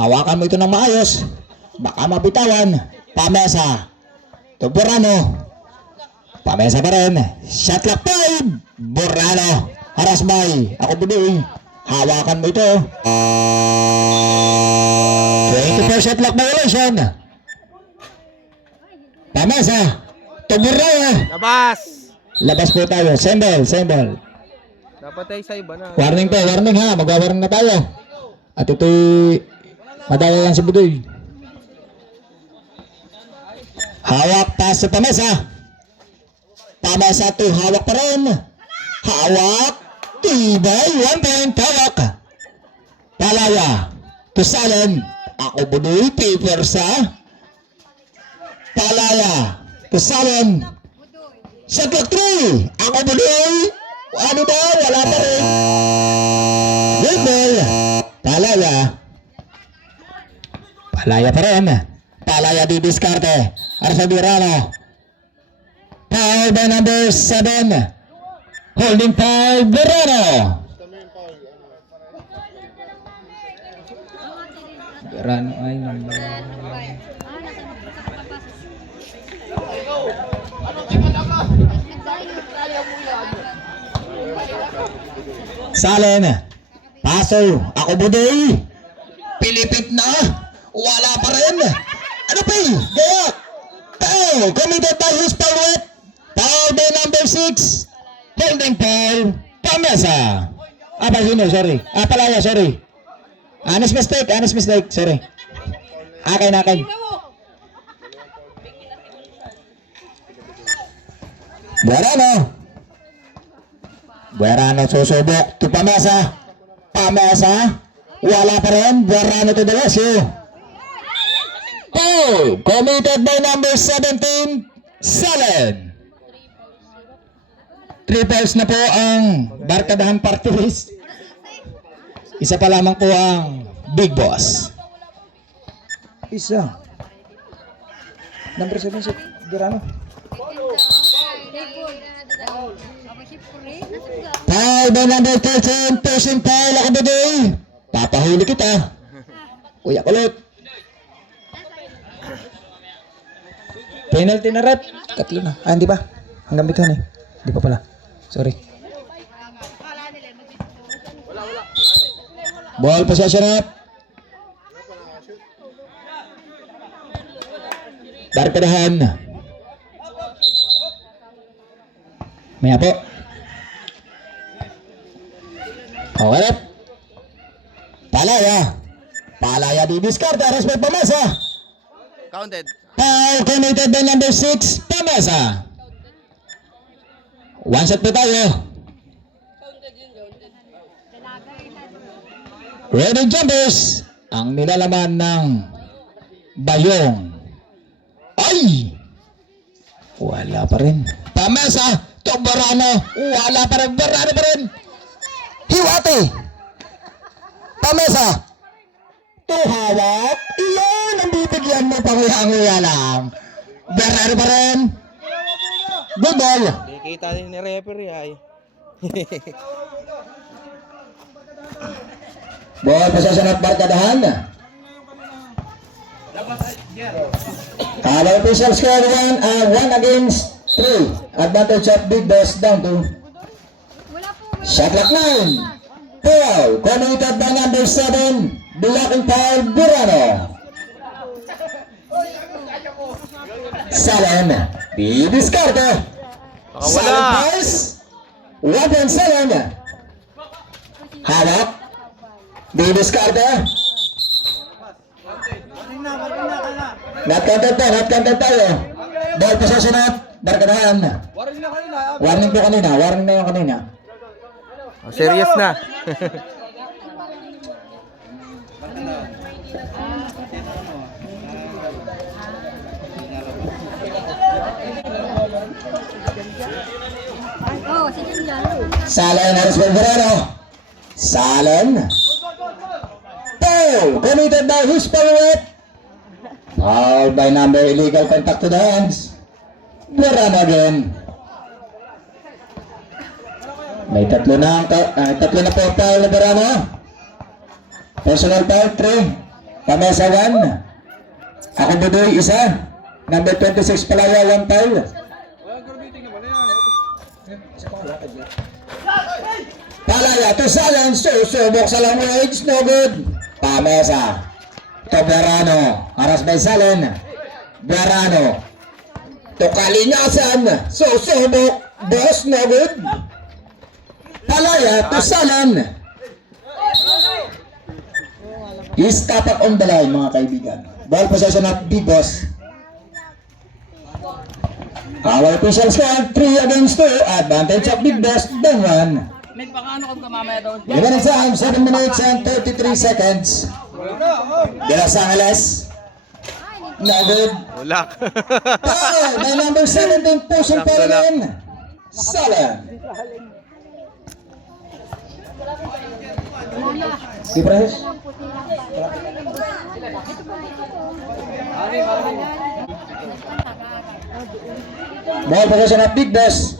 Hawakan mo ito ng maayos. Baka mabitawan. Pamesa. Burano. Pamesa pa rin. Shot clock 5. Burano. Harasbay. Ako binuin. Hawakan mo ito. 24 shot clock violation. Pamesa. Burano. Labas po tayo. Sembel. Dapat ay sa iba na. Warning ha. Magwawarning na tayo. At ito'y madala lang si Budoy. Hawak pass sa Pamesa. Pamesa 2. Hawak pa rin. Hawak. Tibay. 1 point. Hawak. Palaya. Tusalan. Ako Budoy. Paper sa Palaya. Tusalan. Shot clock 3. Ako Budoy. Ano daw? Wala pa rin. Good ball. Palaya pa rin. Palaya di diskarte. Arsa Burano. Foul by number 7. Holding foul Burano. Burano ay number. Salen. Paso. Ako Budoy. Pilipit na. Wala pa rin. Ano pa eh? Gaya. Foul. Committed by his Paulet. Foul by number 6. Holding foul. Pamesa. Sino? Sorry. Palaya. Sorry. Honest mistake. Sorry. Akin. Burano susubok to Pamesa. Wala pa rin. Burano to the rescue. Foul committed by number 17, Salen. 3 fouls na po ang barkadahan party list. Isa pa lamang po ang Big Boss. Isa. Number 7 si Burano. Foul by number 13, person foul. Ako Budoy. Papahuli kita. Kuya Kulot. Penalty na rep. Tatlo na. Hindi pa. Hanggang bigyan eh. Hindi pa pala. Sorry. Ball possession rep. Barkadahan. Maya po. Okay rep. Palaya di discard. Respect Pamesa. Counted. Foul committed by number 6, Pamesa. 1 shot po tayo. Ready jumpers. Ang nilalaman ng Bayong. Ay! Wala pa rin. Pamesa. Burano. Wala pa rin. Burano pa rin. Hiwati. Pamesa. Tuhawak. Iyan ang bibigyan mo. Panguya-nguya lang. Burano pa rin. Good ball. Kita din ni referee ay. Ball possession at barkadahan. Color official score 1 against 3. Advantage of Big Boss down to. Shot clock 9. Foul committed by number 7. Blocking foul Burano. Salen. Di diskarte. Salen pass. 1-7. Hawak. Di diskarte. Not counted tayo. Ball possession at barkadahan. Warning po kanina. Warning na yung kanina. Serious na. Salen harus Burano. Salen. Foul committed by his Paulet. Foul by number illegal contact to the hands. Verano again. May tatlo na po foul na Verano. Personal foul 3. Pamesa 1. Ako Budoy isa. Number 26 Palaya 1 foul. Palaya to silence. Susubok sa long range. No good. Pamesa to Verano. Aras by Salen. Verano to Kalinasan. Susubok. Boss. No good. Palaya to Salen. Is tapak on the line mga kaibigan. Ball possession of Big Boss. Our official score 3 against 2. Advantage of Big Boss. Then 1. May pangano kung kamamaya daw. Given in time 7 minutes and 33 seconds. De Los Angeles. No good. Ulak. Oh, may number 17 pushing for in. Salen. Di Precious. Ball possession of Big Boss.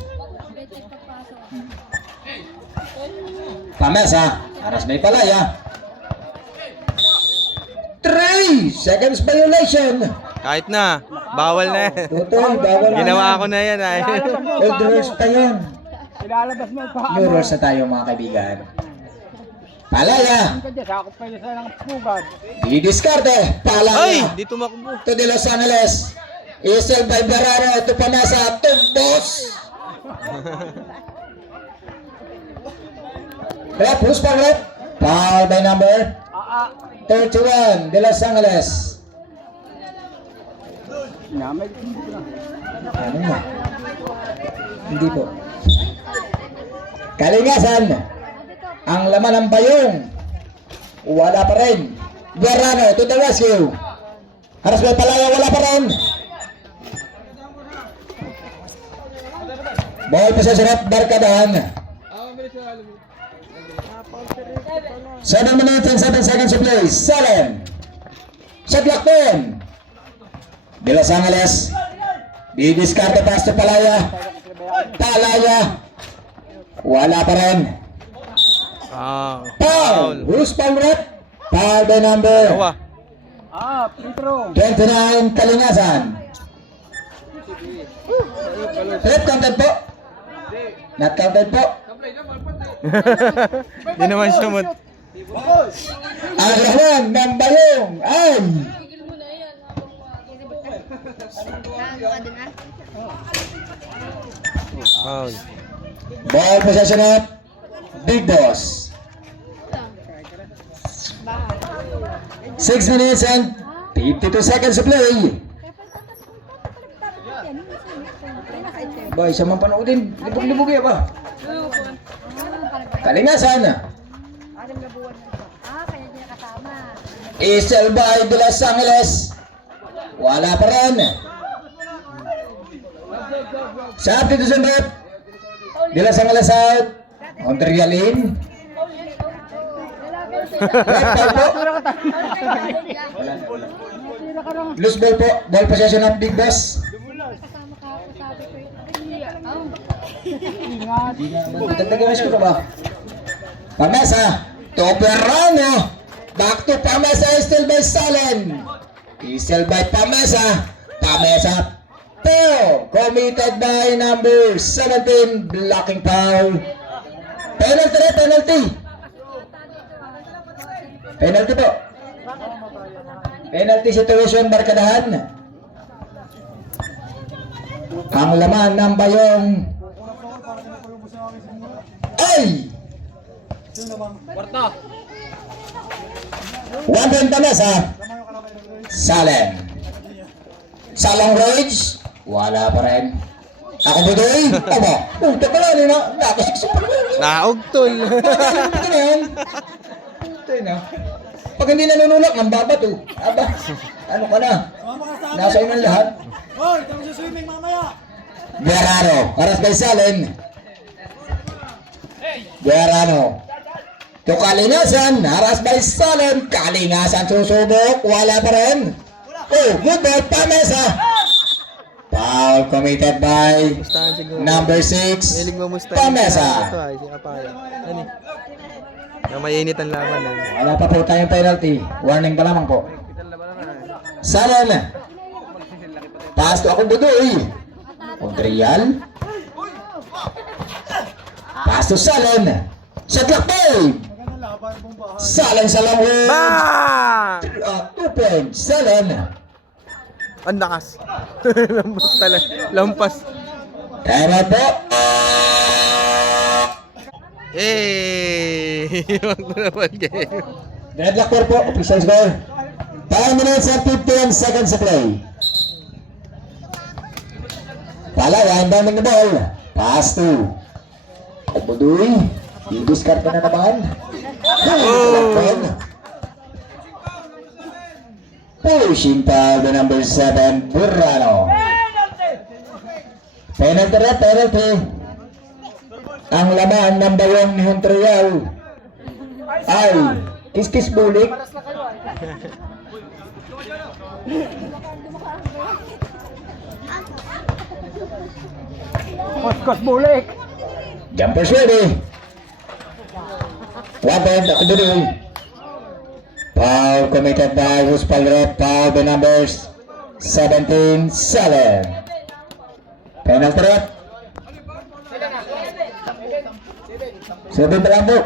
Pamesa. Aras may Palaya. 3 seconds violation. Kahit na. Bawal na yan. Tutoy, bawal na. Ginawa ko na yan ay. Old rules pa yun. Ilalabas mo pa. New rules na tayo mga kaibigan. Palaya. Kasi sakop pa yun sa ng pugad. Didiskarte. Ay! Palaya. Di tumakbo. To De Los Angeles. Isel by Verano. To Pamesa. To Boss. Rep. Who's pa rep? Foul by number 31. De Los Angeles. Ano na? Hindi po. Kalingasan. Ang laman ng bayong. Wala pa rin. Verano to the rescue. Haras may Palaya, wala pa rin. Ball possession of Barkadahan. 7 minutes and 7 seconds to play. Salen. Shot clock 10. De Los Angeles. Didiskarte pass to Palaya. Palaya. Wala pa rin. Foul. Who's foul rep? Foul by number Dalawa. Free throw. 29 Kalingasan. Rep counted po. Not counted po. Di naman siya mo. Ang laman ng bayong ay Foul. ball possession of Big Boss. 6 minutes and 52 seconds to play. Boy, siya man panoodin. Libog-libog yan ba? Kalingasan. Isel by De Los Angeles. Wala pa rin. Substitution rep. De Los Angeles out. Montreal in. Loose ball po. Ball possession of Big Boss. Dagdagan ko ba? Pamesa. To Verano. Back to Pamesa. Still by Salen. Still by Pamesa. Pamesa. 4. Committed by number 17. Blocking foul. Penalty rin. Penalty. Penalty po. Penalty situation, Barkadahan. Ang laman ng bayong ay! Kwarta. 1 Pamesa. Salen. Salong Rage. Wala pa rin. Ako Budoy. Aba. Taka lang na. Nakasiksik pa naman. Naugtol. Ito na yan. Ito na. Pag hindi nanunulak, ng babato. Aba. Ano ka na? Nasa inyo lahat. Hoy, tama sa swimming mamaya. Guerrero. Aras kay Salen. Guerrero. To Kalinasan. Aras by Salen. Kalinasan susubok. Wala pa rin. Oh, good ball. Pamesa. Foul Foul committed by Mustahan siguro. number 6. Hilig mo mustahan. Pamesa. Ito ay, si Apaya. Ano na mainit ang laban. Wala pa po tayong penalty. Warning pa lamang po. Salen. Pass to ako Budoy. Ondrial. Pass to Salen. Shot clock play. Salen sa langit. Bang! 2 points. Salen. Ang lakas. Lampas talaga. Lampas. Time out po. Eh, wag mo naman game. Deadlock po. Official score. 5 minutes and 15 seconds to play. Palaya, inbounding the ball. Pass to Budoy. I-discard pa na naman. Pushing foul the number 7, Burrano. Penalty red, penalty. Ang laman ng bawang ni Huntrial ay kiskis bulik. Koskos bulik. Jumpers ready. Wabed, ako Budoy. Foul committed by Huspal Red. Foul the numbers 17, 7. Penalty red. 7 pa lang po.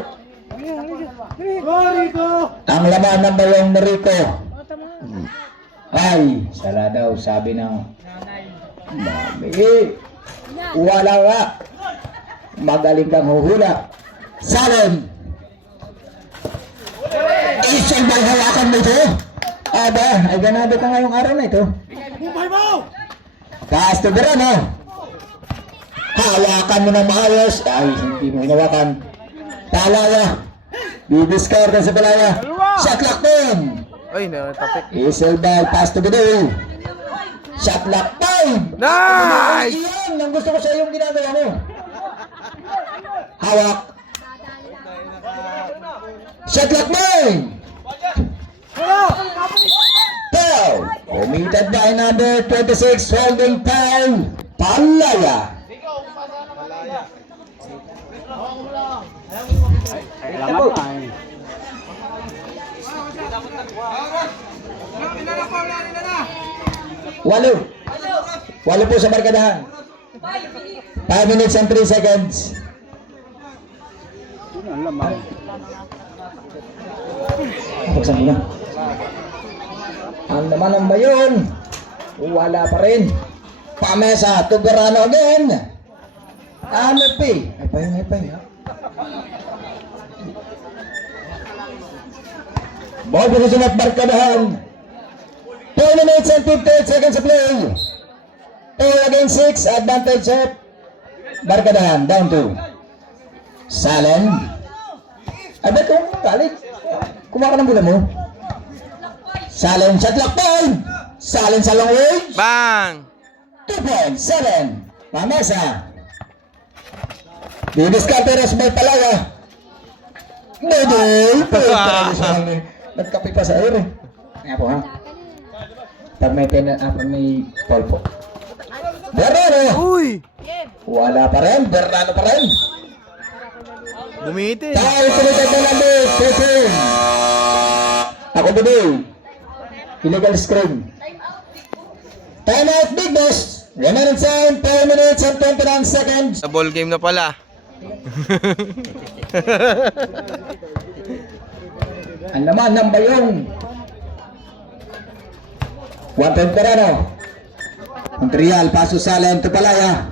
Ang laman ng balong ni Rico ay sala daw, sabi ng mami. Wala nga. Magaling kang huhula. Salen. Isang bang hawakan mo ito? Aba, ay ganado ka ngayong araw na ito. Bumay mo! Taas to Burrano. Hawakan mo ng maayos. Ay, hindi mo hinawakan. Palaya. Bibiscard sa Palaya. Shot clock din. Ay, natapik. Isel ball, pass to Budoy. Shot clock time. Nice! Iyan, ang gusto ko sa iyong ginagawa mo. Hawak. Shot clock time. Foul. Committed by number 26, holding foul. Palaya. Kailangan pa eh. Walo po sa barkadahan. 5 minutes and 3 seconds. Yun ang lamang. Buksan mo na. Ang naman ang bayon. Wala pa rin. Pamesa to Burrano again. Ano pa eh? Ay pa yun. Ball position at barkadahan. 4 minutes and 58 seconds to play. 2 against 6. Advantage at barkadahan. Down to Salen. Ay ba't kung galit? Kumaha ka ng bola mo. Salen shot clock point. Salen sa long range. Bang! 2 points. 7. Pamesa. Didiskarte Resmay Palaya. Budoy. Nagkape pa sa air eh. Kaya po ha. Pag may call po. Berrano. Uy! Wala pa rin. Berrano pa rin. Bumitin. Tayo tumitig na number 13. Ako Budoy. Illegal screen. Time out, Big Boss. Remaining time, 4 minutes and 29 seconds. Sa ball game na pala. Ang laman ng bayong. 1 Berrano. Montreal, paso Salen to Palaya.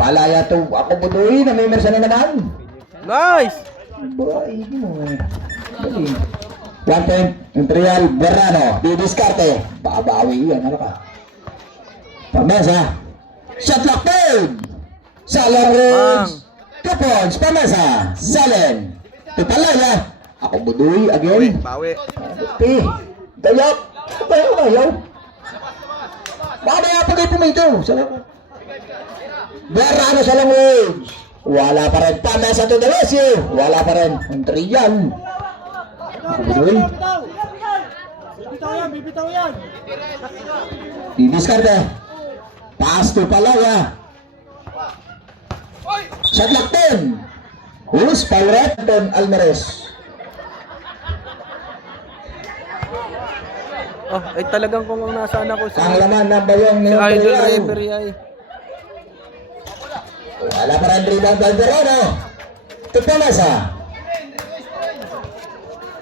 Palaya to ako Budoy. Namimersa na naman. Nice! Buhay mo eh. Dali. 1 point. Montreal, Berrano. Didiskarte. Babawi yan. Ano ka? Pamesa. Shot lock third. Salen range. 2 points. Pamesa. Salen. To Palaya. Ako Budoy Bawi, again. bawi. P. Dayap. Bayaw na yaw. Baka na pagay pumito. Salamat. Berrano sa long range. Wala pa rin. Pamesa to the rescue. Wala pa rin. Montreal. Ako Budoy. Bibitaw yan, bibitaw yan. Didiskarte. Pass to Palaya. Shot clock 10. Who's Pirate? Anton Alvarez. Oh, ay talagang kung nasaan ako Ang laman ng bayong si ni Idol Pereyao. Referee ay. Wala pa rin rebound by Verano. To Pamesa.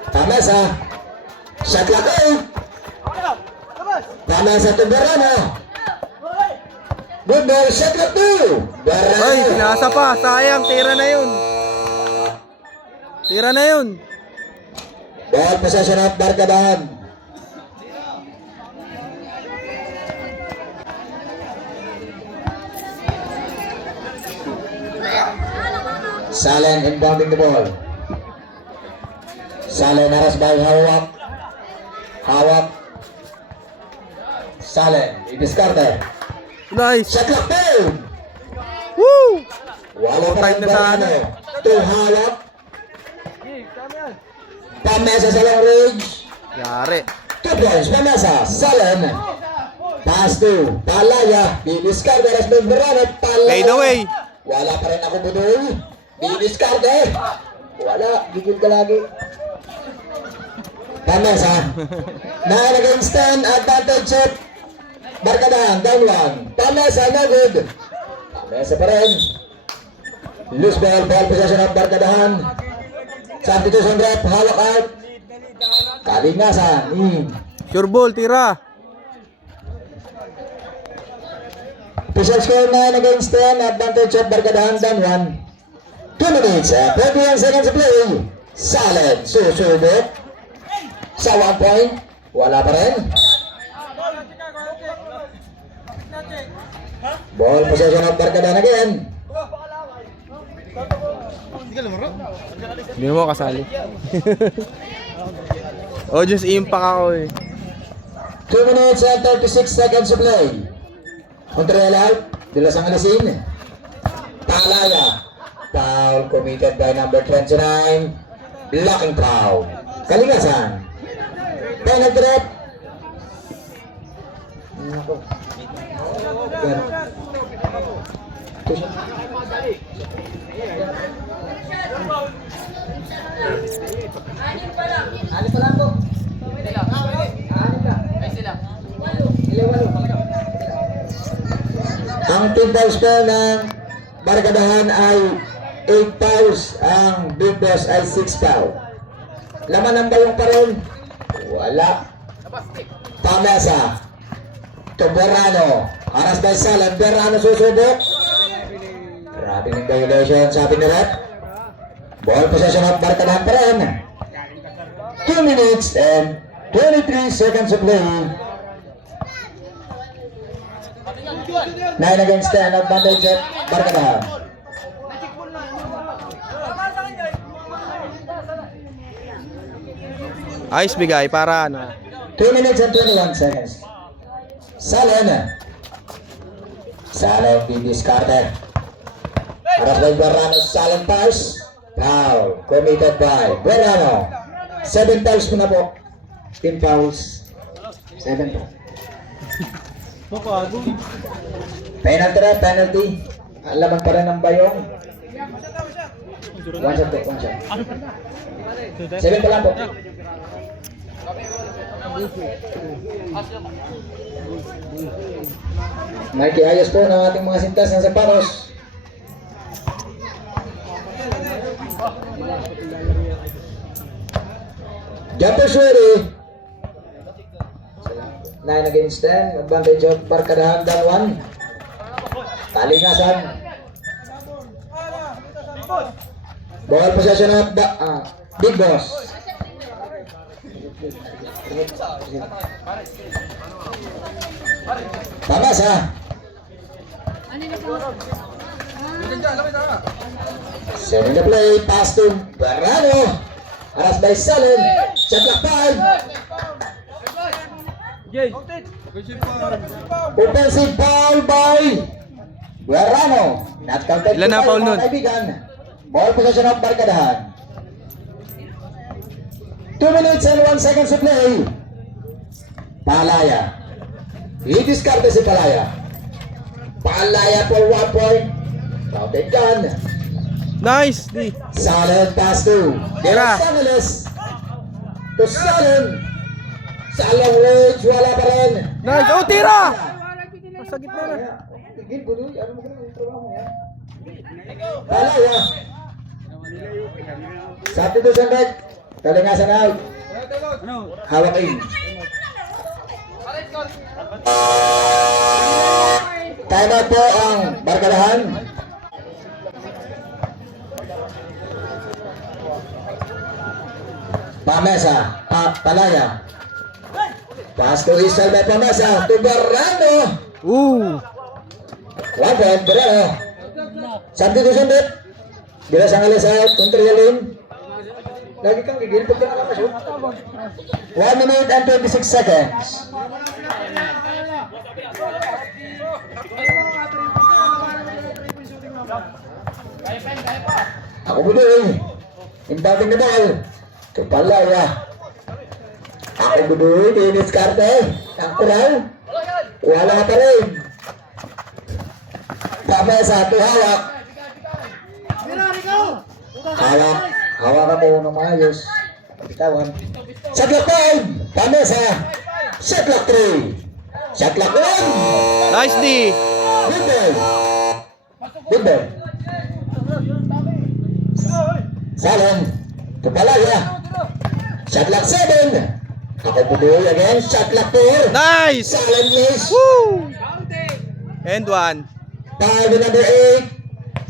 Pamesa. Shot clock 8. Pamesa to Verano. Good ball, shot clock 2. Verano. Ay, pinasa pa. Sayang, tira na yun. Tira na yun. Ball possession of Barkadahan. Salen inbounding the ball. Salen haras by Hawak. Hawak. Salen, i-discard. Nice. Shot clock 2. Woo! Wala pa Tight rin na sana. Verano. To Hawak. Pamesa sa long range. Yari. 2 points, Pamesa. Salen. Pass to Palaya. I-discard haras by Verano. Palaya. Fade away. Wala pa rin ako budoy. Di-discard eh. Wala. Gigil ka lagi. Pamesa. 9 against 10. Advantage shot. Barkadahan. Down 1. Pamesa. No good. Pamesa pa rin. Loose ball. Ball possession of Barkadahan. Substitution rep. Hawak out. Kalingasan. Sure ball, tira. Official score 9 against 10. Advantage of Barkadahan. Down 1. 2 minutes. 21 seconds to play. Salen. Susubok. Sa 1 point. Wala pa rin. Ball possession of Barkadahan again. Hindi mo kasali. Oh, just impact ako eh. 2 minutes and 36 seconds to play. Control out. Dilas ang alisin. Palaya. Foul committed by number 29. Blocking foul. Kalingasan. Penalty rep. Nako. Yan. Ano pa lang po? Ang team foul score ng Barkadahan ay 8 fouls. Ang Big Boss ay 6 foul. Laman ng bayong pa rin. Wala. Pamesa. To Verano. Haras by Salen. Verano susubok. Grabe ng violation. Sabi ni Rep. Ball possession of Barkadahan pa rin. 2 minutes and 23 seconds to play. 9 against 10. Advantage of Barkadahan. Ayos bigay para ano. 2 minutes and 21 seconds. Salen. Salen be discarded. Harap by Verano. Salen pass. Foul committed by Verano. 7 fouls muna po. Team fouls. 7 po. Penalty na, penalty. Ang laman pa rin ng bayong. 1 shot po, 1 shot. 7 pa lang po. Nakikiayos po ng ating mga sintas ng Samparos. Jumpers ready. 9 against 10. Advantage of Barkadahan. Down 1. Kalingasan. Ball possession of Big Boss. Pamesa. Seven the play. Pass to Verano. Haras by Salen. Shot clock 5. Offensive foul by Verano. Not counted. Ilan na foul nun? Ball possession of Barkadahan. 2 minutes and 1 seconds to play. Palaya. I-discard si Palaya. Alaya for 1 point. Counted gun. Nice, D. Solid pass to Tira. Gonzales. To Salon. Salon range, wala pa rin. Nice. Oh, tira! Sa gitna na. Tigil, buloy. Ano mo kailangan yung trabaho mo yan? Alaya. Substitution red. Kalingasan out. Hawakin. Time out po ang barkadahan. Pamesa, Palaya. Pass to Isal by Pamesa to Barrano. Ooh. One point, Barrano. Substitution red. Bilas ang alas out, kontrayalin. Lagi kang gigil pag nakakashoot. 1 minute and 26 seconds. Ako po doon. Inbounding na ball. Kapalaya. Ako po doon. Dennis Carte. Ang kural. Wala pa rin. Pamesa, tuhawak. Hawak. Hawak ako ng maayos. Bitawan. Shot clock 5. Pamesa. Shot clock 3. Shot clock 1. Nice, D. Good ball. Good ball. Salon. Kapalaya. Shot clock 7. Ako budoy again. Shot clock 4. Nice. Salon place. Woo. And 1. Foul to number 8.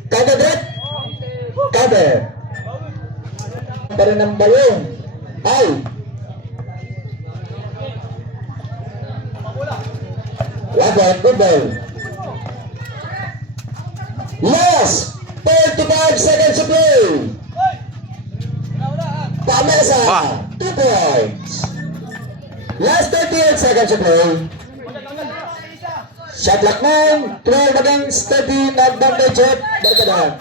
Counter threat. Cover. Pero ng balong. Ay. Good ball. Last 35 seconds to play. Pamesa, Wow. 2 points. Last 38 seconds to play. Shot clock 9, 12 against 13, advantage of Barkadahan.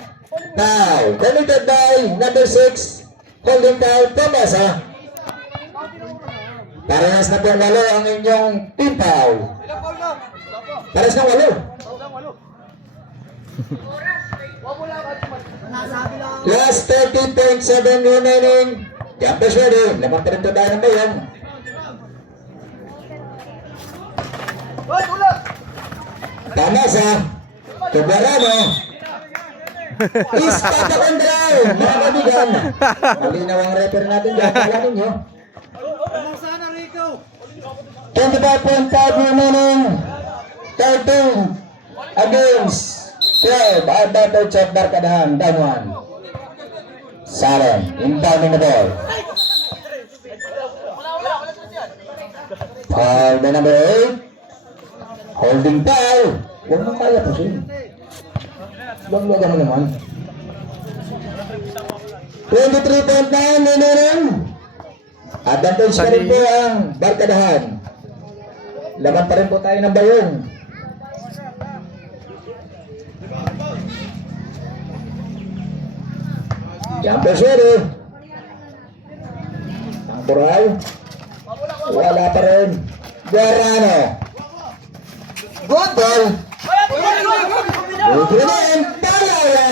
Now, committed by number 6, holding foul, Pamesa. Parehas na pong 8 ang inyong team foul. Parehas na 8. Last 13.7 remaining. Jumpers ready. Lamang pa rin ito tayo ng bayan. Pamesa. Tubarano. Ispada kontraw. Mga kaibigan. Malinaw ang refer natin dyan. Kala ninyo. 25.5 remaining. 13 against 12. Advantage of Barkadahan. Down 1. Salon. Inbounding the ball. Foul by number 8. Holding foul. Huwag mo kaya po siya. Huwag mo naman. 23.9 remaining. Advantage pa rin po ang Barkadahan. Laban pa rin po tayo ng bayong. Jumper ready. Ang kural. Wala pa rin. Guarano. Good ball. Good rin. Palaya.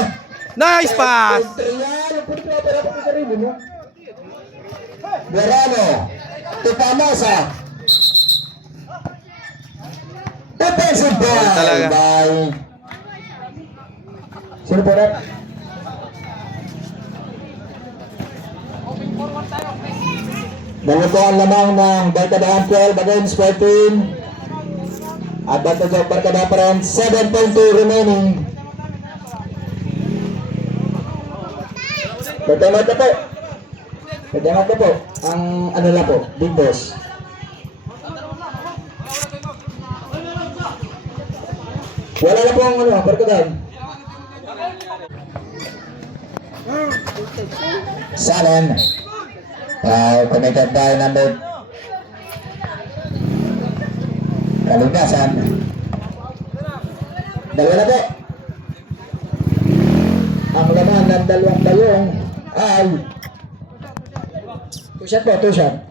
Nice pass. Guarano. Tupamasa. Defensive ball Talaga. by... Sino po rin? Ganito ang lamang ng Barkadahan 12 against 14. Advantage of Barkadahan pa rin. 7.2 remaining. Pagdamat na po. Pagdamat na po. Ang ano lang po, big boss. Wala na po ang ano, Barkadahan. Salon. Committed by number Kalugasan. Dalawa na po. Ang laman ng dalawang bayong ay two-shot po, two-shot.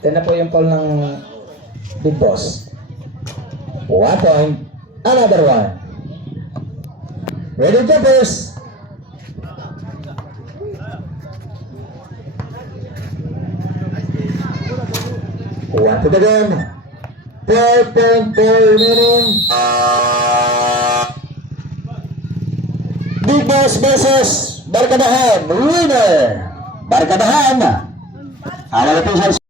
Ito na po yung call ng Big Boss. 1 point. Another one. Ready jumpers. One to the game. 4.4 remaining. Big Boss versus Barkadahan. Winner. Barkadahan. Awal ito sa